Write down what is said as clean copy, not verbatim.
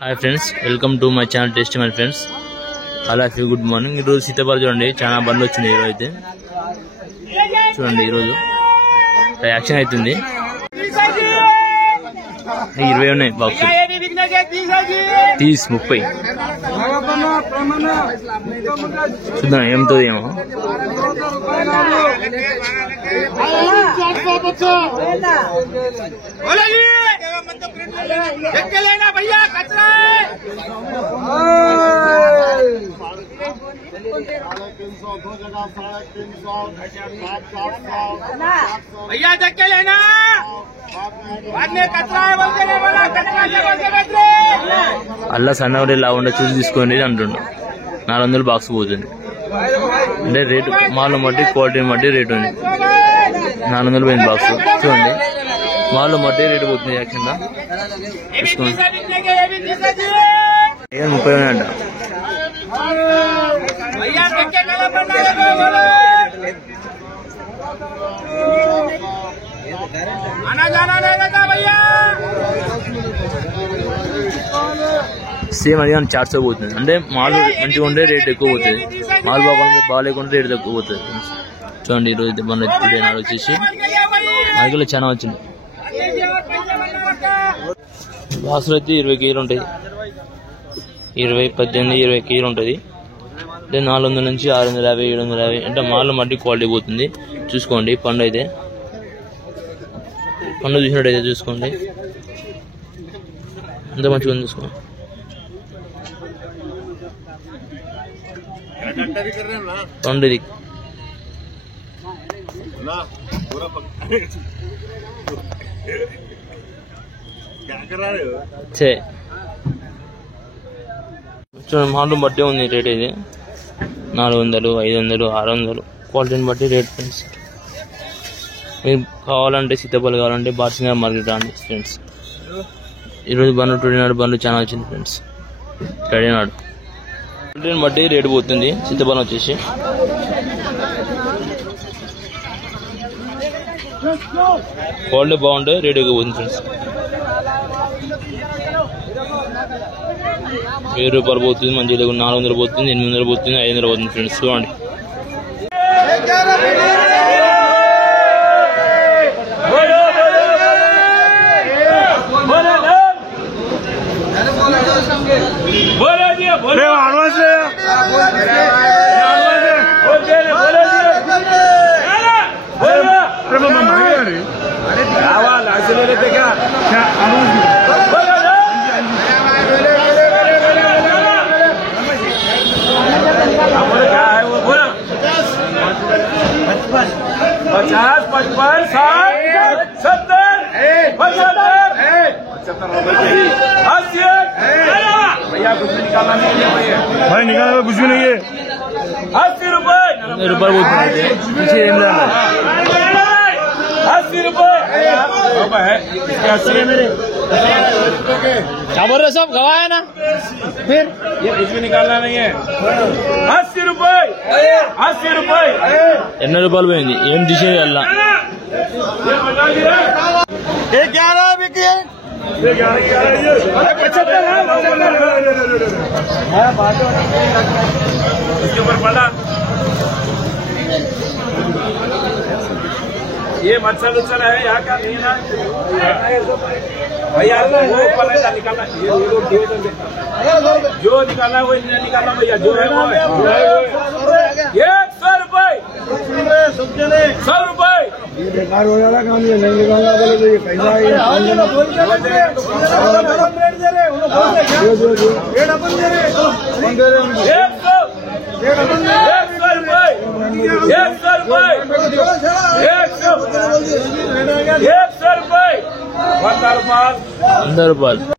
Hi friends, welcome to my channel test my friends. అలా ఫీ good morning. ఈరోజు సీతాఫలం చూడండి, చాలా బండ్లు వచ్చినాయి। ఈరోజు అయితే చూడండి, ఈరోజు యాక్షన్ అవుతుంది। 20 ఉన్నాయి బాక్స్, 30 30 చూద్దాం ఏమవుతుంది ఏమో। भैया धक्के लेना, बाद में कचरा है बोलते नहीं बोला, कचरा से बोलते बच्चे। అల్లా సన్నగా ఇలా ఉండే చూసి తీసుకోండి అంటుండు। 400 బాక్స్ పోతుంది అంటే రేటు మాల్లో మట్టి క్వాలిటీ మట్టి రేటు ఉంది। 400 పోయింది బాక్స్ చూడండి, మాల్లో మట్టి రేటు పోతుంది। యాక్షన్ గా తీసుకోండి, 30 అంట। भैया धक्के कलर बना दो बोलो, आना जाना नहीं रहता भैया। సేమ్ అది 400 పోతుంది అంటే మాల్ మంచిగా ఉంటే రేట్ ఎక్కువ పోతుంది, మాల్ బాగాలేకుంటే రేట్ తక్కువ పోతుంది। చూడండి ఈరోజు అయితే బండ్లు ఎత్తుకుంటే నాడు వచ్చేసి మార్కెట్లో చాలా వచ్చింది। బాక్సులు అయితే 20 కేజీలు ఉంటాయి, 20, 18, 20 కేజీలు ఉంటుంది। అంటే 400 నుంచి 650, 750 అంటే మాల్లో మట్టి క్వాలిటీ పోతుంది। చూసుకోండి పండు అయితే, పండు చూసినట్టయితే చూసుకోండి ఎంత మంచిగా ఉంది చూసుకోండి। పండు ఇది చూడండి, మాల్లో బట్టే ఉంది రేట్ అయితే 400, 500, 600 క్వాలిటీని బట్టి రేట్ ఫ్రెండ్స్। మీరు కావాలంటే సీతాఫలం కావాలంటే బార్సింగా మార్కెట్ రాండి ఫ్రెండ్స్। ఈరోజు బండ్లు 29 బండ్లు చాలా వచ్చింది ఫ్రెండ్స్। 29 క్వాలిటీని బట్టి రేటు పోతుంది సీతాఫలం వచ్చేసి। క్వాలిటీ బాగుంటే రేటు ఎక్కువ పోతుంది ఫ్రెండ్స్। 1000 రూపాయలు పోతుంది, మంచిగా లేకుండా 400 పోతుంది, 800 పోతుంది, 500 పోతుంది ఫ్రెండ్స్। చూడండి भैया कुछ भी निकालना नहीं है भाई, निकालना कुछ भी नहीं है। 80 रुपए, 80 రూపాయలు పోతుంది। पीछे 80 रुपए है मेरे। क्या बोल रहे सब गवाह है ना, फिर ये कुछ भी निकालना नहीं है। 80 रुपए, 80 रुपए। 80 రూపాయలు పోయింది, ఏం తీసేది అల్లా। ये 11 बिके, 75 इसके ऊपर पड़ा। ये मच्छर उच्छर है यहाँ का नहीं ना भैया, वो ऊपर है निकालना, जो निकालना वो निकालना भैया, जो है वो है। 100 रुपए, 100 रुपए। ये बेकार हो जाएगा काम, ये नहीं निकालना बोले तो ये पैसा है। 100 रुपए। 100 రూపాయలు।